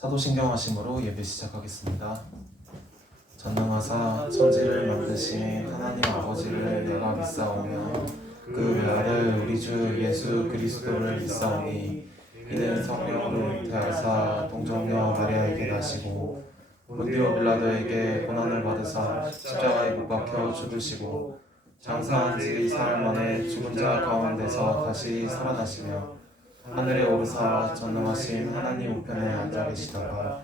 사도신경하심으로 예배 시작하겠습니다. 전능하사 천지를 만드신 하나님 아버지를 내가 믿사오며 그 외아들 우리 주 예수 그리스도를 믿사오니 이는 성령으로 잉태하사 동정녀 마리아에게 나시고 본디오 빌라도에게 고난을 받으사 십자가에 못 박혀 죽으시고 장사한 지 사흘 만에 죽은 자 가운데서 다시 살아나시며 하늘에 오르사 전능하신 하나님 우편에 앉아 계시다가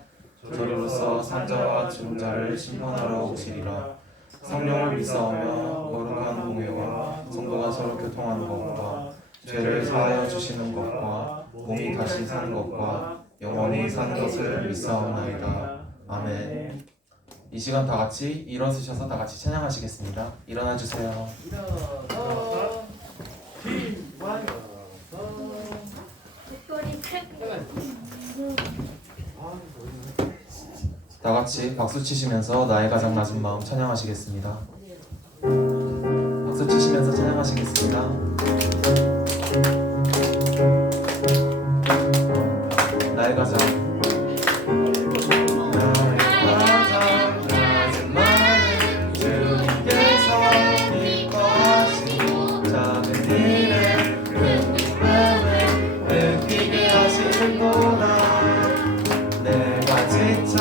저리로서 산자와 죽은 자를 심판하러 오시리라. 성령을 믿사오며 거룩한 공회와 성도가 서로 교통하는 것과 죄를 사하여 주시는 것과 몸이 다시 사는 것과 영원히 사는 것을 믿사옵나이다. 아멘. 이 시간 다 같이 일어서셔서 다 같이 찬양하시겠습니다. 일어나 주세요. 다 같이 박수 치시면서 나의 가장 낮은 마음 찬양하시겠습니다. 박수 치시면서 찬양하시겠습니다. 나의 가장 낮은 마음을 주님께서 기뻐하시고 작은 일에 큰 기쁨을 느끼게 하시는구나. 내가 지쳐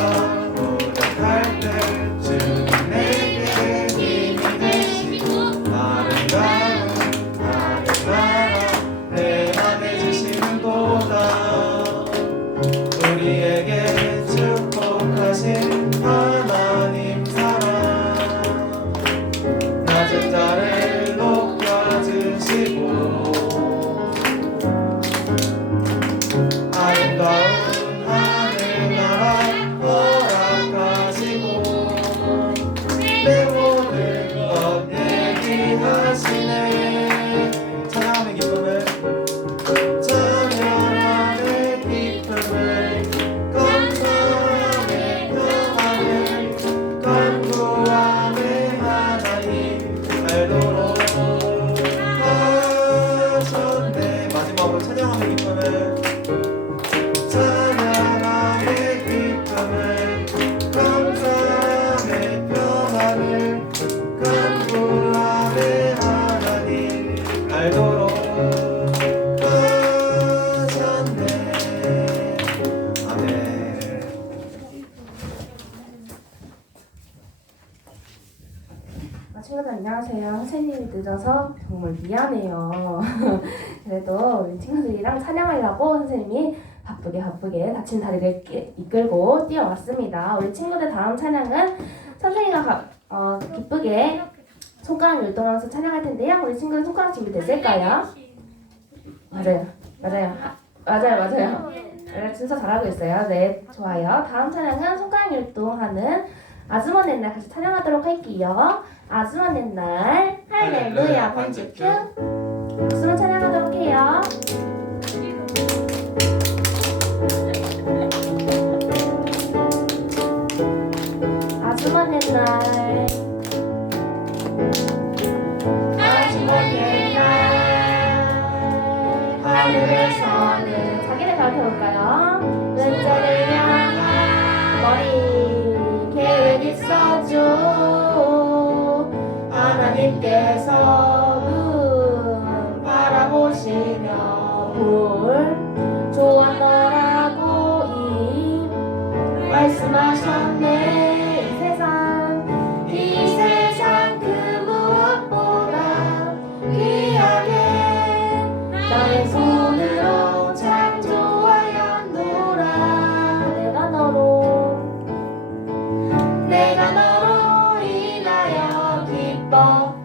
친구들 안녕하세요. 선생님이 늦어서 정말 미안해요. 그래도 우리 친구들이랑 찬양하려고 선생님이 바쁘게 다친 다리를 이끌고 뛰어왔습니다. 우리 친구들 다음 찬양은 선생님과 기쁘게 손가락 율동하면서 찬양할 텐데요. 우리 친구들 손가락 준비됐을까요? 맞아요. 순서 잘하고 있어요. 네, 좋아요. 다음 찬양은 손가락 율동하는 아즈먼 옛날 같이 찬양하도록 할게요. 아즈먼 옛날 할렐루야 반주큐 박수로 찬양하도록 해요. 아즈먼 옛날 하늘에서는 자기네 잘 해볼까요? 은자를 향한 머리 계획 있어줘. 하나님께서 눈 바라보시며 볼 좋아하더라고 이 말씀하셨네. 이 세상 그 무엇보다 귀하게 나의 손으로 창조하였노라. 내가 너로 인하여 기뻐하노라.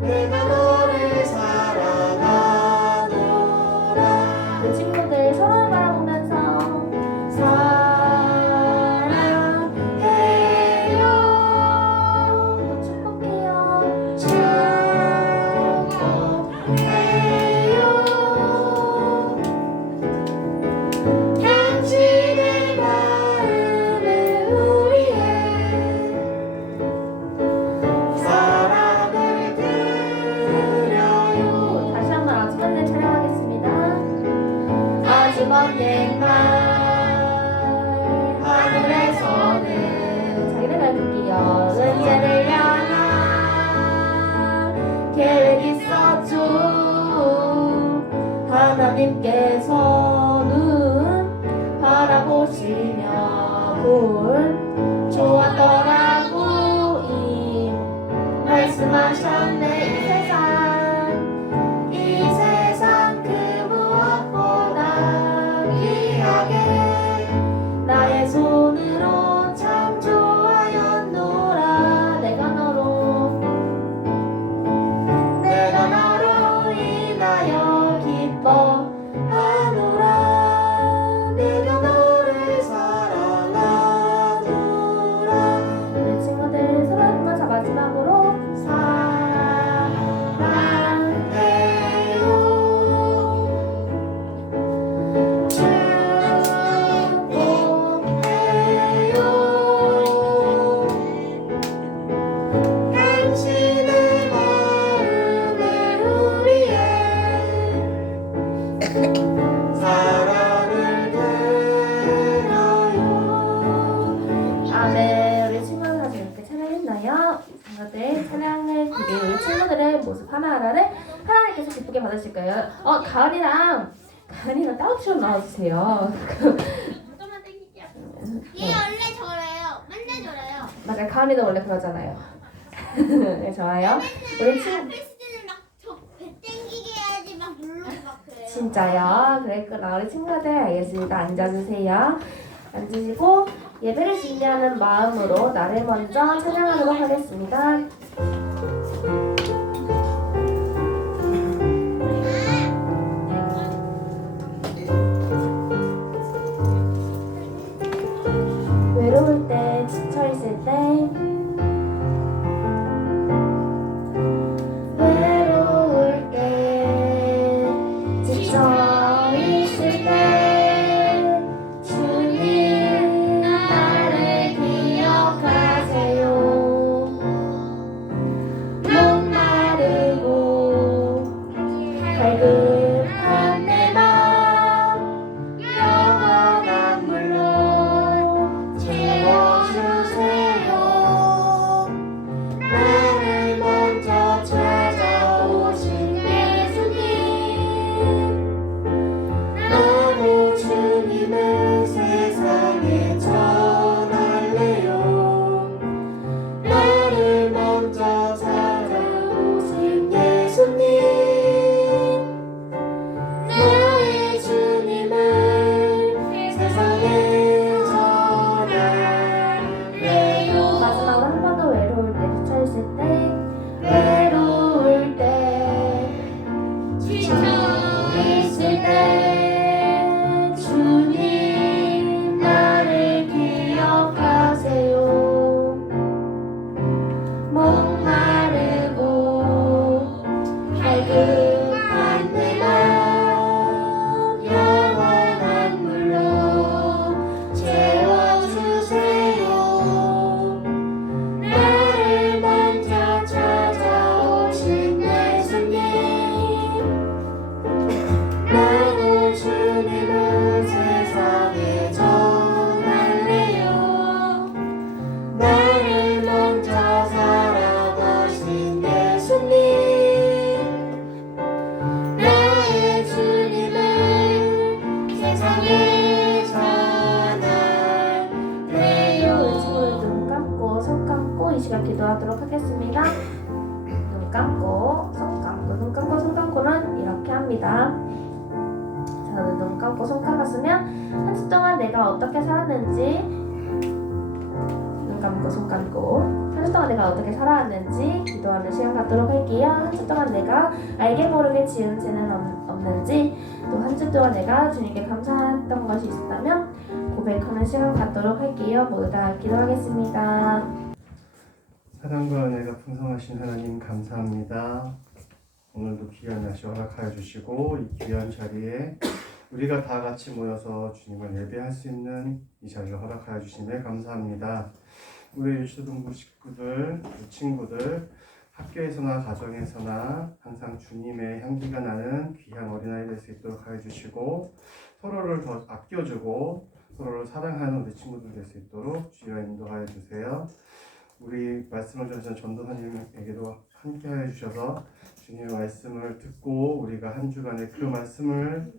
내가 너를 사랑하노라. 그 친구들 서로를 바라보면서 사랑해요. 축복해요. 축복해요. 당신의 마음에 우리의 사랑을 드려요. 다시 한번 아즈먼네 촬영하겠습니다. 아즈먼 아주먼 옛날 하늘에서는 자기네 가르칠게요. 은재를 향한 계획 있었죠. 하나님께서는 바라보시며 볼 좋았더라고 이 말씀하셨네. 이 세상 그 무엇보다 귀하게 나의 손으로 창조하였노라. 내가 너로 인하여 기뻐하노라. 내가 너를 사랑하노라. 우리 친구들 서로 한번 마지막으로 친구들의 모습 하나하나를 하나님께서 기쁘게 받으실까요? 가은이랑 따로처럼 나와주세요. 잠깐만 땡길게요. 얘 원래 저래요. 맨날 저래요. 맞아요. 가은이도 원래 그러잖아요. 네, 좋아요. 우리 친구 앞에 있을 때는 막저배 땡기게 해야지 막 누르고 막 그래요. 진짜요? 그랬구나. 우리 친구들 알겠습니다. 앉아주세요. 앉으시고 예배를 준비하는 마음으로 나를 먼저 찬양하도록 하겠습니다. 외로울 때, 지쳐있을 때, 외로울 때, 지쳐있을 때, 주님 나를 기억하세요. 목마르고 갈급한 내 맘 영원한 물로 채워주세요. 나를 먼저 찾아오신 예수님, 나도 주님을 세상에 전할래요. 나를 먼저 찾아오신 예수님, 나의 주님을 세상에 전할래요. 마지막으로 한 번 더 외로울 때, 지쳐있을 때, 외로울 때, 지쳐있을 때, 주님 나를 기억하세요. 목마르고 갈급한 내 맘 영원한 물로 채워주세요. 나를 먼저 찾아오신 예수님, 나도 주님을 세상에 전할래요. 나를 먼저 사랑하신 예수님, 나의 주님을 세상에 전할래요. 우리 친구들 눈 감고 손 감고 이 시간 기도하도록 하겠습니다. 눈 감고 손 감고 눈 감고 손 감고는 이렇게 합니다. 자, 눈 감고 손 감았으면 한 주 동안 내가 어떻게 살았는지, 눈 감고 손 감고 한 주 동안 내가 어떻게 살아왔는지 기도하는 시간 갖도록 할게요. 한 주 동안 내가 알게 모르게 지은 죄는 없는지, 또 한 주 동안 내가 주님께 감사했던 것이 있었다면 고백하는 시간 갖도록 할게요. 모두 다 기도하겠습니다. 사랑과 은혜가 풍성하신 하나님 감사합니다. 오늘도 귀한 날씨 허락하여 주시고 이 귀한 자리에 우리가 다 같이 모여서 주님을 예배할 수 있는 이 자리를 허락하여 주심에 감사합니다. 우리 유초등부 식구들, 친구들, 학교에서나 가정에서나 항상 주님의 향기가 나는 귀한 어린아이 될 수 있도록 하여 주시고, 서로를 더 아껴주고 서로를 사랑하는 우리 친구들 될 수 있도록 주여 인도하여 주세요. 우리 말씀을 전하신 전도사님에게도 함께하여 주셔서 주님의 말씀을 듣고 우리가 한 주간에 그 말씀을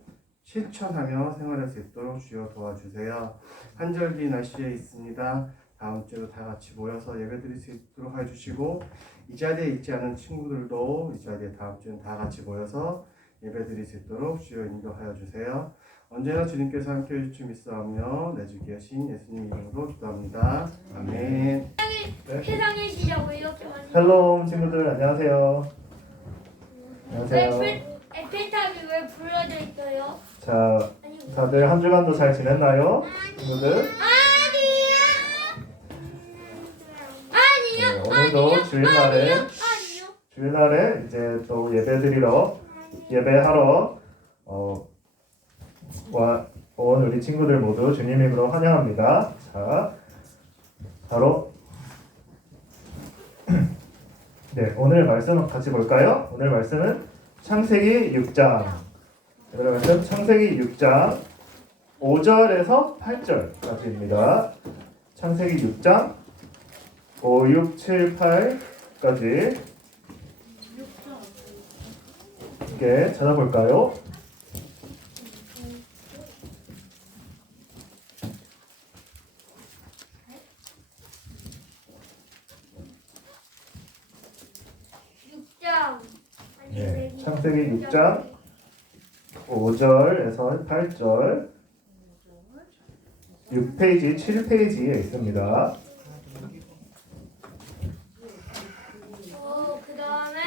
실천하며 생활할 수 있도록 주여 도와주세요. 한절기 날씨에 있습니다. 다음 주도 다 같이 모여서 예배드릴 수 있도록 해주시고 이 자리에 있지 않은 친구들도 이 자리에 다음 주는 다 같이 모여서 예배드릴 수 있도록 주여 인도하여 주세요. 언제나 주님께서 함께해 주실 줄 믿사오며 내 주 귀하신 예수님 이름으로 기도합니다. 아멘. 세상의 시작을 이렇게 많이. 헬로 친구들 안녕하세요. 안녕하세요. 에펠탑이 왜 불러져 있어요? 자, 아니 다들 한 주간도 잘 지냈나요? 친구들? 아니요. 네, 오늘도 주일날에 아니요. 주일날에 이제 또 예배하러 온 우리 친구들 모두 주님 이름으로 환영합니다. 자, 바로 네, 오늘 말씀 같이 볼까요? 오늘 말씀은 창세기 6장. 오늘 말씀 창세기 6장 5절에서 8절까지입니다. 창세기 6장 5, 6, 7, 8까지 함께 찾아볼까요? 네, 창세기 6장 5절에서 8절 6페이지, 7페이지에 있습니다. 그다음에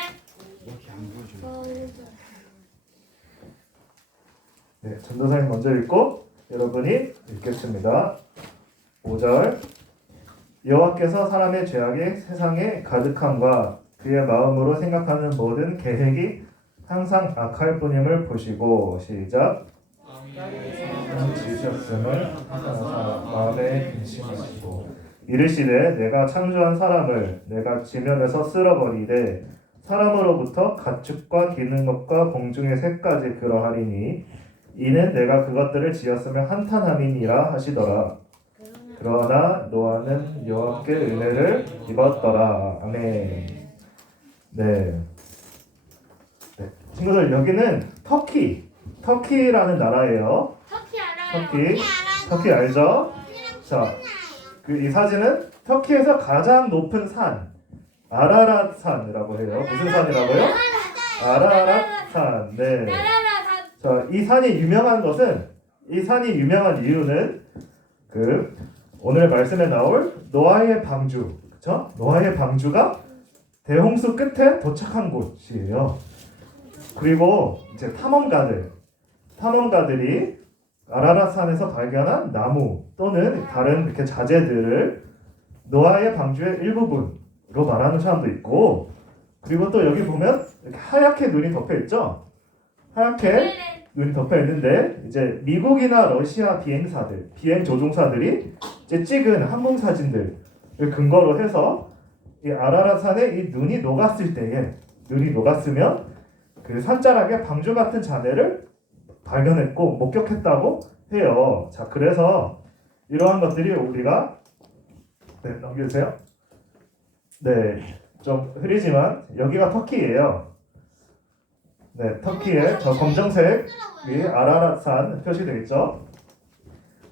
네, 전도사님 먼저 읽고 여러분이 읽겠습니다. 5절 여호와께서 사람의 죄악이 세상에 가득함과 그의 마음으로 생각하는 모든 계획이 항상 악할 뿐임을 보시고 시작 지으셨음을 마음에 근심하시고 이르시되 내가 창조한 사람을 내가 지면에서 쓸어버리되 사람으로부터 가축과 기는 것과 공중의 새까지 그러하리니 이는 내가 그것들을 지었으면 한탄함이니라 하시더라. 그러나 노아는 여호와께 은혜를 입었더라. 아멘. 네. 친구들 여기는 터키라는 나라예요. 터키 알아요. 터키 알죠? 자, 이 사진은 터키에서 가장 높은 산 아라랏산이라고 해요. 무슨 산이라고요? 아라랏산. 네. 자, 이 산이 유명한 이유는 오늘 말씀에 나올 노아의 방주, 그렇죠? 노아의 방주가 대홍수 끝에 도착한 곳이에요. 그리고 이제 탐험가들이 아라랏산에서 발견한 나무 또는 다른 이렇게 자재들을 노아의 방주의 일부분으로 말하는 사람도 있고, 그리고 또 여기 보면 이렇게 하얗게 눈이 덮여 있죠. 하얗게 눈이 덮여 있는데 이제 미국이나 러시아 비행 조종사들이 이제 찍은 항공 사진들을 근거로 해서 이 아라랏산에 이 눈이 녹았으면 그 산자락에 방주 같은 잔해를 발견했고 목격했다고 해요. 자, 그래서 이러한 것들이 우리가 넘겨주세요. 네, 좀 흐리지만 여기가 터키예요. 네, 터키에 저 검정색 위에 아라랏산 표시되어 있죠.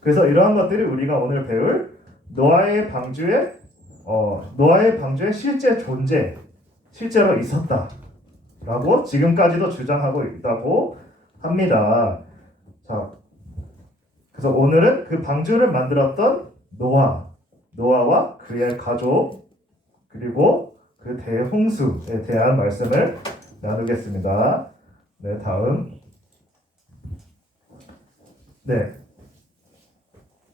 그래서 이러한 것들이 우리가 오늘 배울 노아의 방주의 실제 존재, 실제로 있었다라고 지금까지도 주장하고 있다고 합니다. 자, 그래서 오늘은 그 방주를 만들었던 노아와 그의 가족 그리고 그 대홍수에 대한 말씀을 나누겠습니다. 네, 다음. 네,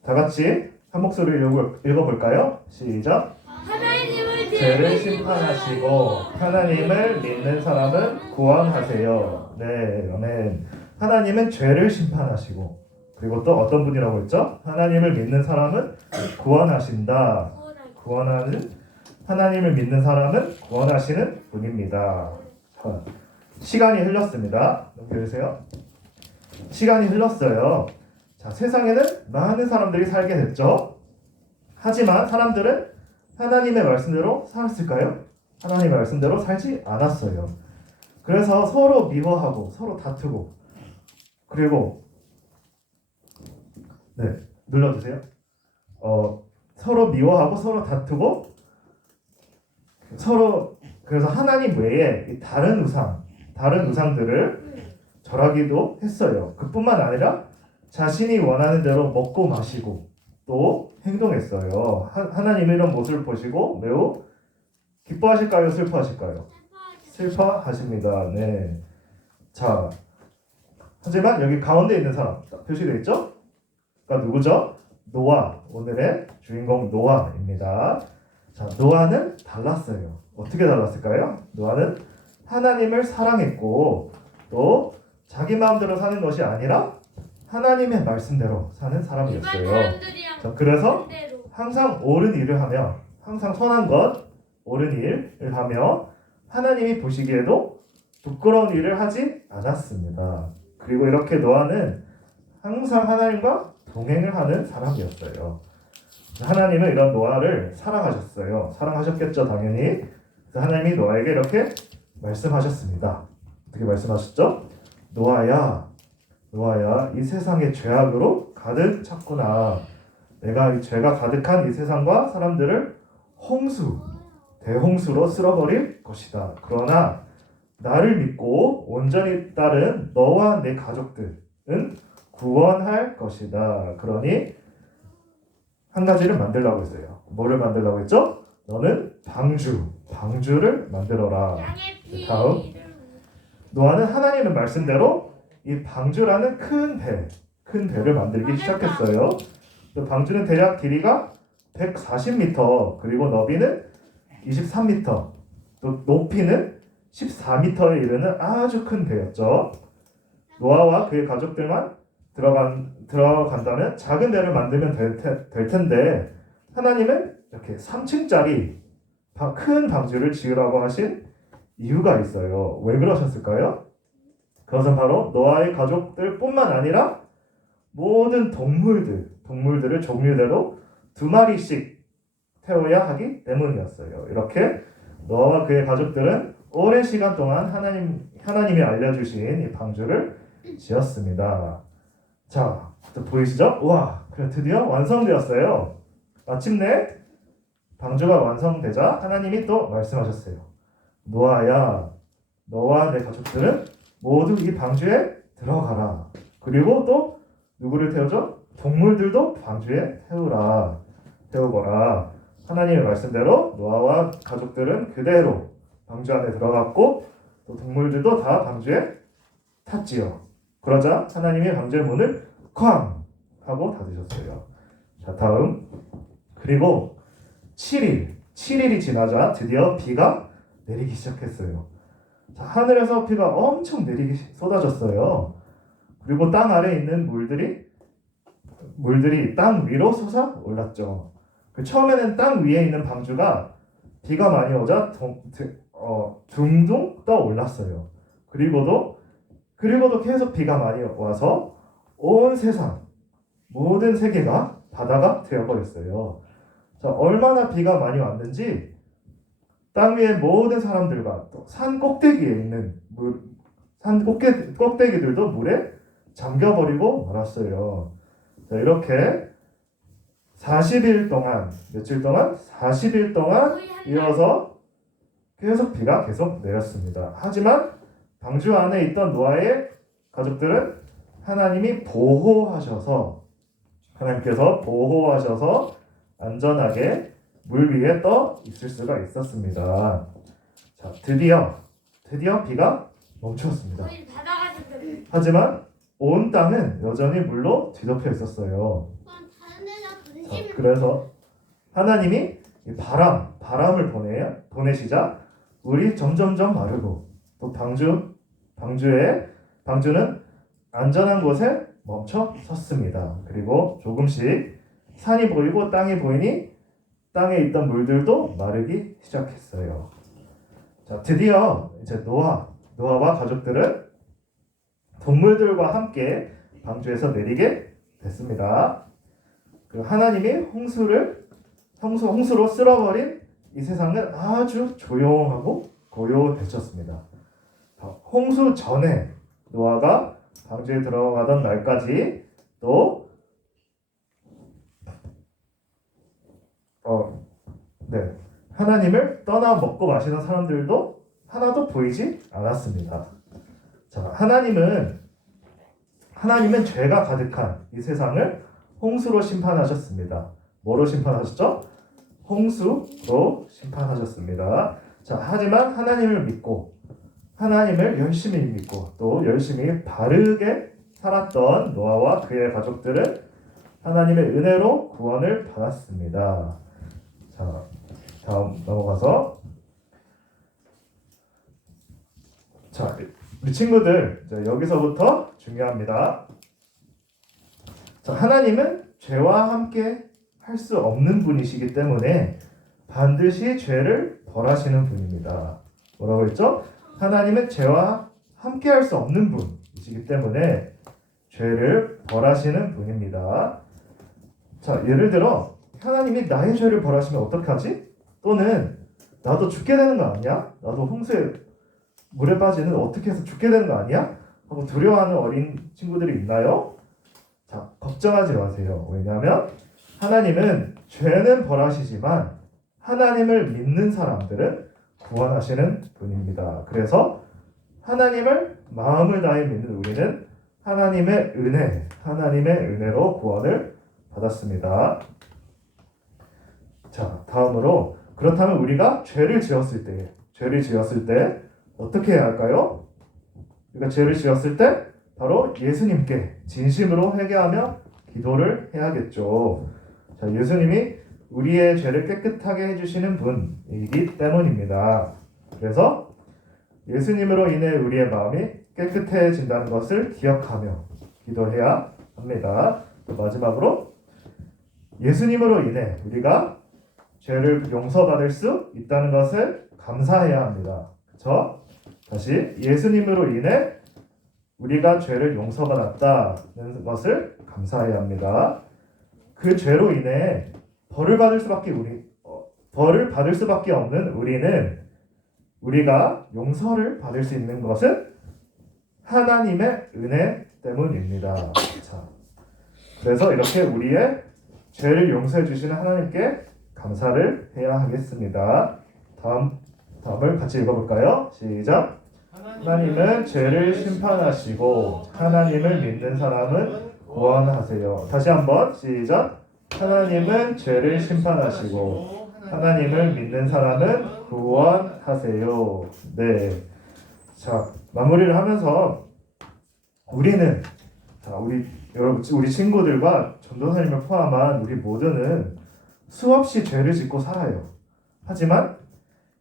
다 같이 한 목소리로 읽어볼까요? 시작. 하나님을 죄를 심판하시고 하나님을 믿는 사람은 구원하세요. 네, 아멘. 하나님은 죄를 심판하시고 그리고 또 어떤 분이라고 했죠? 하나님을 믿는 사람은 구원하신다. 하나님을 믿는 사람은 구원하시는 분입니다. 시간이 흘렀습니다. 넘겨주세요. 시간이 흘렀어요. 자, 세상에는 많은 사람들이 살게 됐죠. 하지만 사람들은 하나님의 말씀대로 살았을까요? 하나님의 말씀대로 살지 않았어요. 그래서 서로 미워하고 서로 다투고 그리고 네, 눌러주세요. 서로 미워하고 서로 다투고 서로 그래서 하나님 외에 이 다른 우상들을 절하기도 했어요. 그뿐만 아니라 자신이 원하는 대로 먹고 마시고 또 행동했어요. 하나님의 이런 모습을 보시고 매우 기뻐하실까요? 슬퍼하실까요? 슬퍼하십니다. 네. 자, 하지만 여기 가운데 있는 사람 표시되어 있죠? 그러니까 누구죠? 노아. 오늘의 주인공 노아입니다. 자, 노아는 달랐어요. 어떻게 달랐을까요? 노아는 하나님을 사랑했고 또 자기 마음대로 사는 것이 아니라 하나님의 말씀대로 사는 사람이었어요. 자, 그래서 항상 옳은 일을 하며 항상 선한 것, 옳은 일을 하며 하나님이 보시기에도 부끄러운 일을 하지 않았습니다. 그리고 이렇게 노아는 항상 하나님과 동행을 하는 사람이었어요. 하나님은 이런 노아를 사랑하셨어요. 사랑하셨겠죠, 당연히. 그래서 하나님이 노아에게 이렇게 말씀하셨습니다. 어떻게 말씀하셨죠? 노아야, 이 세상의 죄악으로 가득 찼구나. 내가 이 죄가 가득한 이 세상과 사람들을 대홍수로 쓸어버릴 것이다. 그러나 나를 믿고 온전히 따른 너와 내 가족들은 구원할 것이다. 그러니 한 가지를 만들라고 했어요. 뭐를 만들라고 했죠? 너는 방주를 만들어라. 다음, 노아는 하나님의 말씀대로 이 방주라는 큰 배를 만들기 시작했어요. 방주는 대략 길이가 140m, 그리고 너비는 23m, 또 높이는 14m에 이르는 아주 큰 배였죠. 노아와 그의 가족들만 들어간다면 작은 배를 만들면 될 텐데 하나님은 이렇게 3층짜리 큰 방주를 지으라고 하신 이유가 있어요. 왜 그러셨을까요? 그것은 바로 노아의 가족들뿐만 아니라 모든 동물들을 종류대로 2마리씩 태워야 하기 때문이었어요. 이렇게 노아와 그의 가족들은 오랜 시간 동안 하나님이 알려주신 이 방주를 지었습니다. 자, 또 보이시죠? 우와, 그래 드디어 완성되었어요. 마침내 방주가 완성되자 하나님이 또 말씀하셨어요. 노아야, 너와 내 가족들은 모두 이 방주에 들어가라. 그리고 또 누구를 태우죠? 동물들도 방주에 태우거라. 하나님의 말씀대로 노아와 가족들은 그대로 방주 안에 들어갔고 또 동물들도 다 방주에 탔지요. 그러자 하나님이 방주의 문을 쾅 하고 닫으셨어요. 자, 다음. 그리고 7일이 지나자 드디어 비가 내리기 시작했어요. 자, 하늘에서 비가 엄청 쏟아졌어요. 그리고 땅 아래에 있는 물들이 땅 위로 솟아올랐죠. 처음에는 땅 위에 있는 방주가 비가 많이 오자 둥둥 떠올랐어요. 그리고도 계속 비가 많이 와서 온 세상, 모든 세계가 바다가 되어버렸어요. 자, 얼마나 비가 많이 왔는지 땅 위의 모든 사람들과 또 산 꼭대기에 있는 꼭대기들도 물에 잠겨버리고 말았어요. 자, 이렇게 40일 동안, 며칠 동안? 40일 동안 이어서 비가 계속 내렸습니다. 하지만 방주 안에 있던 노아의 가족들은 하나님께서 보호하셔서 안전하게 물 위에 떠 있을 수가 있었습니다. 자, 드디어 비가 멈추었습니다. 하지만 온 땅은 여전히 물로 뒤덮여 있었어요. 자, 그래서 하나님이 바람을 보내시자 물이 점점점 마르고 또 방주는 안전한 곳에 멈춰 섰습니다. 그리고 조금씩 산이 보이고 땅이 보이니 땅에 있던 물들도 마르기 시작했어요. 자, 드디어 이제 노아와 가족들은 동물들과 함께 방주에서 내리게 됐습니다. 그 하나님이 홍수로 쓸어버린 이 세상은 아주 조용하고 고요해졌습니다. 홍수 전에 노아가 방주에 들어가던 날까지 또 하나님을 떠나 먹고 마시는 사람들도 하나도 보이지 않았습니다. 자, 하나님은 죄가 가득한 이 세상을 홍수로 심판하셨습니다. 뭐로 심판하셨죠? 홍수로 심판하셨습니다. 자, 하지만 하나님을 열심히 믿고 또 열심히 바르게 살았던 노아와 그의 가족들은 하나님의 은혜로 구원을 받았습니다. 자, 다음 넘어가서 자, 우리 친구들 여기서부터 중요합니다. 자, 하나님은 죄와 함께 할 수 없는 분이시기 때문에 반드시 죄를 벌하시는 분입니다. 뭐라고 했죠? 하나님은 죄와 함께 할 수 없는 분이시기 때문에 죄를 벌하시는 분입니다. 자, 예를 들어 하나님이 나의 죄를 벌하시면 어떡하지? 또는 나도 죽게 되는 거 아니야? 나도 홍수에 물에 빠지는 어떻게 해서 죽게 되는 거 아니야? 하고 두려워하는 어린 친구들이 있나요? 자, 걱정하지 마세요. 왜냐하면 하나님은 죄는 벌하시지만 하나님을 믿는 사람들은 구원하시는 분입니다. 그래서 하나님을 마음을 다해 믿는 우리는 하나님의 은혜로 구원을 받았습니다. 자, 다음으로 그렇다면 우리가 죄를 지었을 때 어떻게 해야 할까요? 우리가 죄를 지었을 때 바로 예수님께 진심으로 회개하며 기도를 해야겠죠. 자, 예수님이 우리의 죄를 깨끗하게 해주시는 분이기 때문입니다. 그래서 예수님으로 인해 우리의 마음이 깨끗해진다는 것을 기억하며 기도해야 합니다. 또 마지막으로 예수님으로 인해 우리가 죄를 용서받을 수 있다는 것을 감사해야 합니다. 그렇죠? 다시 예수님으로 인해 우리가 죄를 용서받았다는 것을 감사해야 합니다. 그 죄로 인해 벌을 받을 수밖에 없는 우리는 우리가 용서를 받을 수 있는 것은 하나님의 은혜 때문입니다. 자, 그래서 이렇게 우리의 죄를 용서해 주시는 하나님께 감사를 해야 하겠습니다. 다음을 같이 읽어볼까요? 시작. 하나님은 죄를 심판하시고 하나님을 믿는 사람은 구원하세요. 다시 한번 시작. 하나님은 죄를 심판하시고 하나님을 믿는 사람은 구원하세요. 네. 자, 마무리를 하면서 우리는 우리 친구들과 전도사님을 포함한 우리 모두는 수없이 죄를 짓고 살아요. 하지만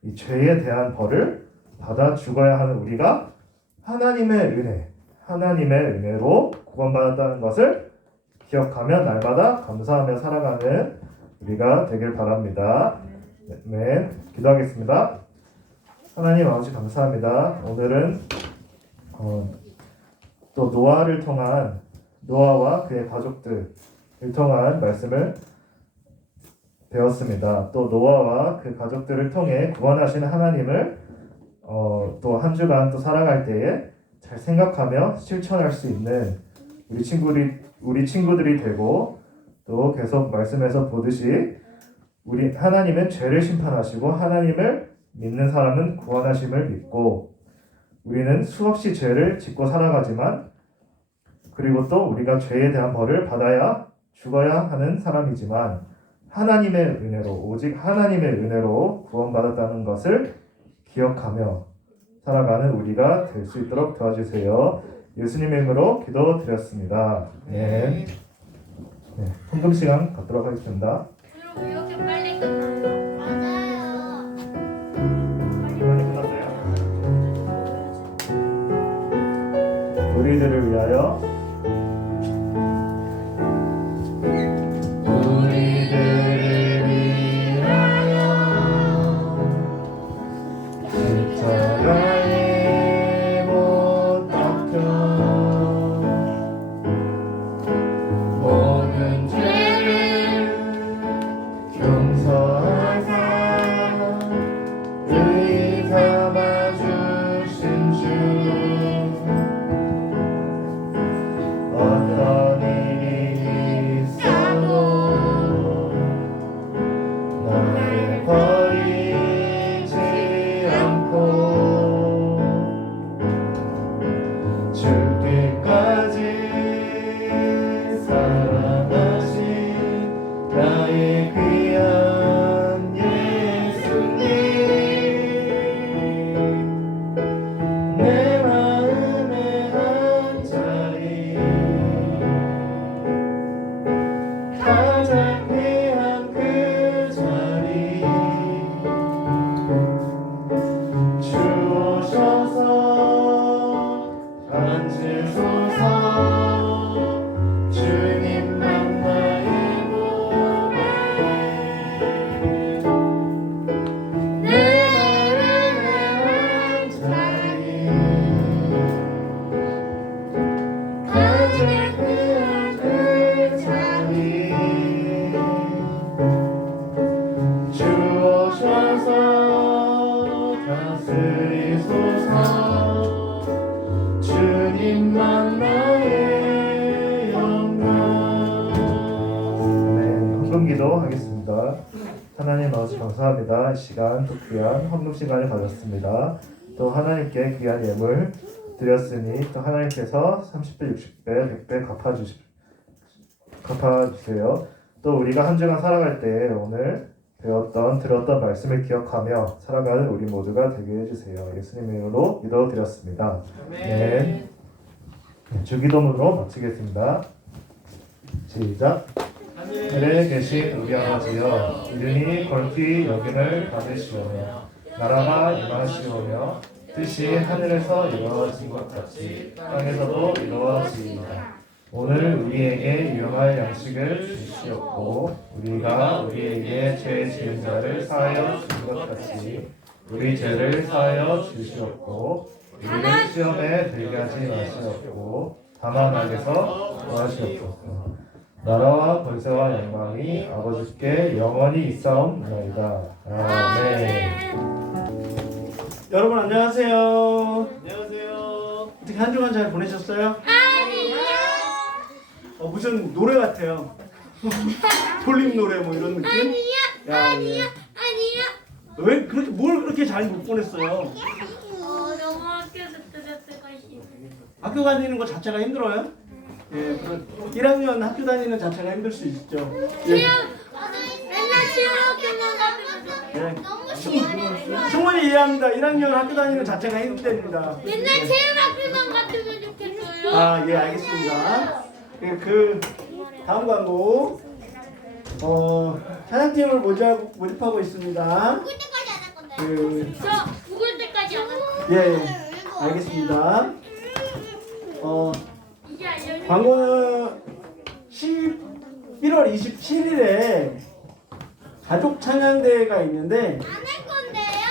이 죄에 대한 벌을 받아 죽어야 하는 우리가 하나님의 은혜로 구원받았다는 것을 기억하며 날마다 감사하며 살아가는 우리가 되길 바랍니다. 네, 기도하겠습니다. 하나님 아버지 감사합니다. 오늘은 또 노아와 그의 가족들을 통한 말씀을 배웠습니다. 또 노아와 그 가족들을 통해 구원하시는 하나님을 또 한 주간 또 살아갈 때에 잘 생각하며 실천할 수 있는 우리 친구들이 되고, 또 계속 말씀에서 보듯이 우리 하나님은 죄를 심판하시고 하나님을 믿는 사람은 구원하심을 믿고, 우리는 수없이 죄를 짓고 살아가지만, 그리고 또 우리가 죄에 대한 벌을 받아야 죽어야 하는 사람이지만 오직 하나님의 은혜로 구원받았다는 것을 기억하며 살아가는 우리가 될 수 있도록 도와주세요. 예수님의 이름으로 기도드렸습니다. 네. 헌금 시간 갖도록 하겠습니다. 왜 이렇게 빨리 끝나요? 맞아요. 기도원이 끝났어요. 우리들을 위하여 십자가에 못 박혀 기도하겠습니다. 하나님 아버지 감사합니다. 이 시간 또 귀한 헌금 시간을 가졌습니다. 또 하나님께 귀한 예물 드렸으니 또 하나님께서 30배, 60배, 100배 갚아주세요. 또 우리가 한 주간 살아갈 때 오늘 들었던 말씀을 기억하며 살아가는 우리 모두가 되게 해주세요. 예수님의 이름으로 기도드렸습니다. 네. 주기도문으로 마치겠습니다. 시작. 하늘에 계신 우리 아버지여, 이름이 거룩히 여김을 받으시오며 나라가 임하시오며 뜻이 하늘에서 이루어진 것 같이 땅에서도 이루어지이다. 오늘 우리에게 유용할 양식을 주시옵고 우리가 우리에게 죄 지은 자를 사하여 준 것 같이 우리 죄를 사하여 주시옵고 우리를 시험에 들게 하지 마시옵고 다만 악에서 구하시옵소서. 나라와 권세와 영광이 아버지께 영원히 있사옵나이다. 아멘. 여러분 안녕하세요. 안녕하세요. 어떻게 한 주간 잘 보내셨어요? 아니요. 무슨 노래 같아요. 돌림 노래 뭐 이런 느낌? 아니요. 야, 아니요. 왜 그렇게 뭘 그렇게 잘 못 보냈어요? 너무 학교에서 들었을 것이. 학교 다니는 것 자체가 힘들어요? 예, 1학년 학교 다니는 자체가 힘들 수 있죠. 예. 맨날 수학교만 가면 예. 너무 싫어요. 충분히 이해합니다. 1학년 학교 다니는 자체가 힘듭니다. 맨날 체육학교만 갔으면 좋겠어요. 아, 예, 알겠습니다. 그 다음 광고. 찬양팀을 모집하고 있습니다. 묵을 때까지 안 할 건데. 그, 묵을 때까지 안 할 건데. 예, 알겠습니다. 이제 알려줘. 광고는 11월 27일에 가족 찬양대회가 있는데, 안 할 건데요?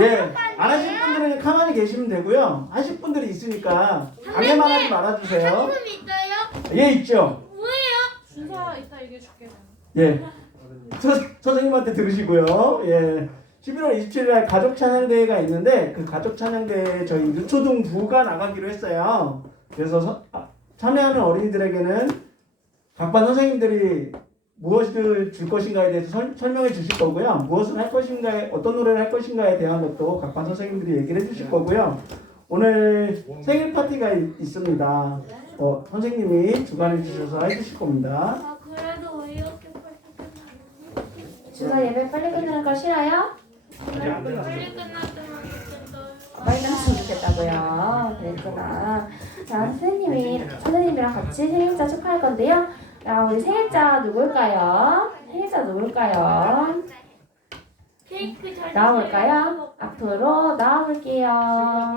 예, 안 하실 분들은 가만히 계시면 되고요. 하실 분들이 있으니까 방해만 하지 말아주세요. 상품 있어요? 예, 있죠. 뭐예요? 순서 이따 얘기해 줄게. 예, 선생님한테 들으시고요. 예, 11월 27일에 가족 찬양대회가 있는데 그 가족 찬양대회에 저희 유초등 부가 나가기로 했어요. 그래서 참여하는 어린이들에게는 각 반 선생님들이 무엇을 줄 것인가에 대해서 설명해 주실 거고요. 무엇을 할 것인가, 어떤 노래를 할 것인가에 대한 것도 각 반 선생님들이 얘기를 해주실 거고요. 오늘 생일 파티가 있습니다. 선생님이 주관해 주셔서 해주실 겁니다. 아 그래도 왜 이렇게 빨리 주사 예배 빨리 끝나는 거 싫어요? 빨리 끝났으면 좋겠어요. 빨리 끝났으면 좋겠다고요. 그랬구나. 자, 선생님이랑 같이 생일자 축하할 건데요. 자, 우리 생일자 누굴까요? 생일자 누굴까요? 케이크 잘 나와볼까요? 앞으로 나와볼게요.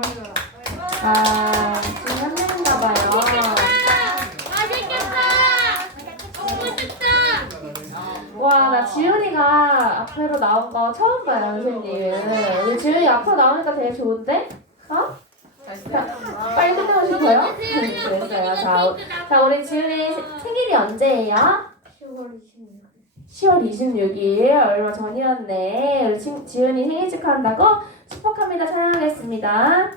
지금 한 명인가 봐요. 맛있겠다. 먹고 싶다. 와, 나 지훈이가 앞으로 나온 거 처음 봐요, 선생님. 우리 지훈이 앞으로 나오니까 되게 좋은데? 자, 빨리 끝내고 싶어요? 그랬어요. 자, 우리 지훈이 생일이 언제예요? 10월 26일. 얼마 전이었네. 우리 지훈이 생일 축하한다고 축복합니다. 찬양하겠습니다.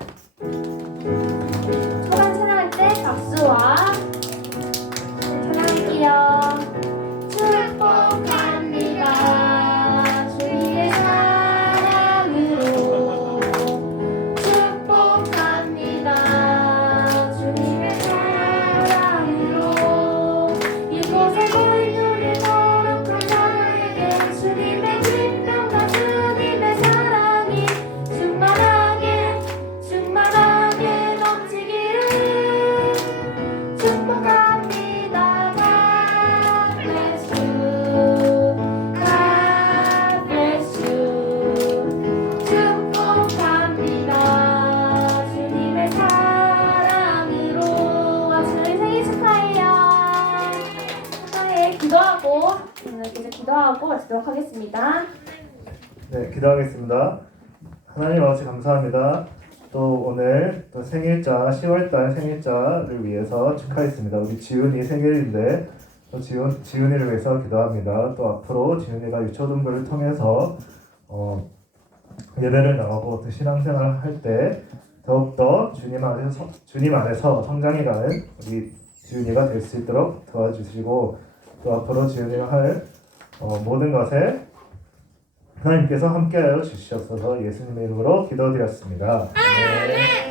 초반 찬양할 때 박수와 찬양할게요. 축복합니다. 주님의 사랑으로 축복합니다. 주님의 사랑으로 이곳에 모인 우리 거룩한 자에게 주님의 기쁨과 주님의 사랑이 충만하게 넘치기를 축복합니다. 기도하고 마치도록 하겠습니다. 네, 기도하겠습니다. 하나님 아버지 감사합니다. 또 오늘 또 생일자 10월달 생일자를 위해서 축하했습니다. 우리 지훈이 생일인데 또 지훈이를 위해서 기도합니다. 또 앞으로 지훈이가 유초등부를 통해서 예배를 나가고 또 신앙생활을 할 때 더욱더 주님 안에서 성장해가는 우리 지훈이가 될 수 있도록 도와주시고 또 앞으로 지훈이가 할 모든 것에 하나님께서 함께하여 주시옵소서 예수님의 이름으로 기도드렸습니다. 아멘.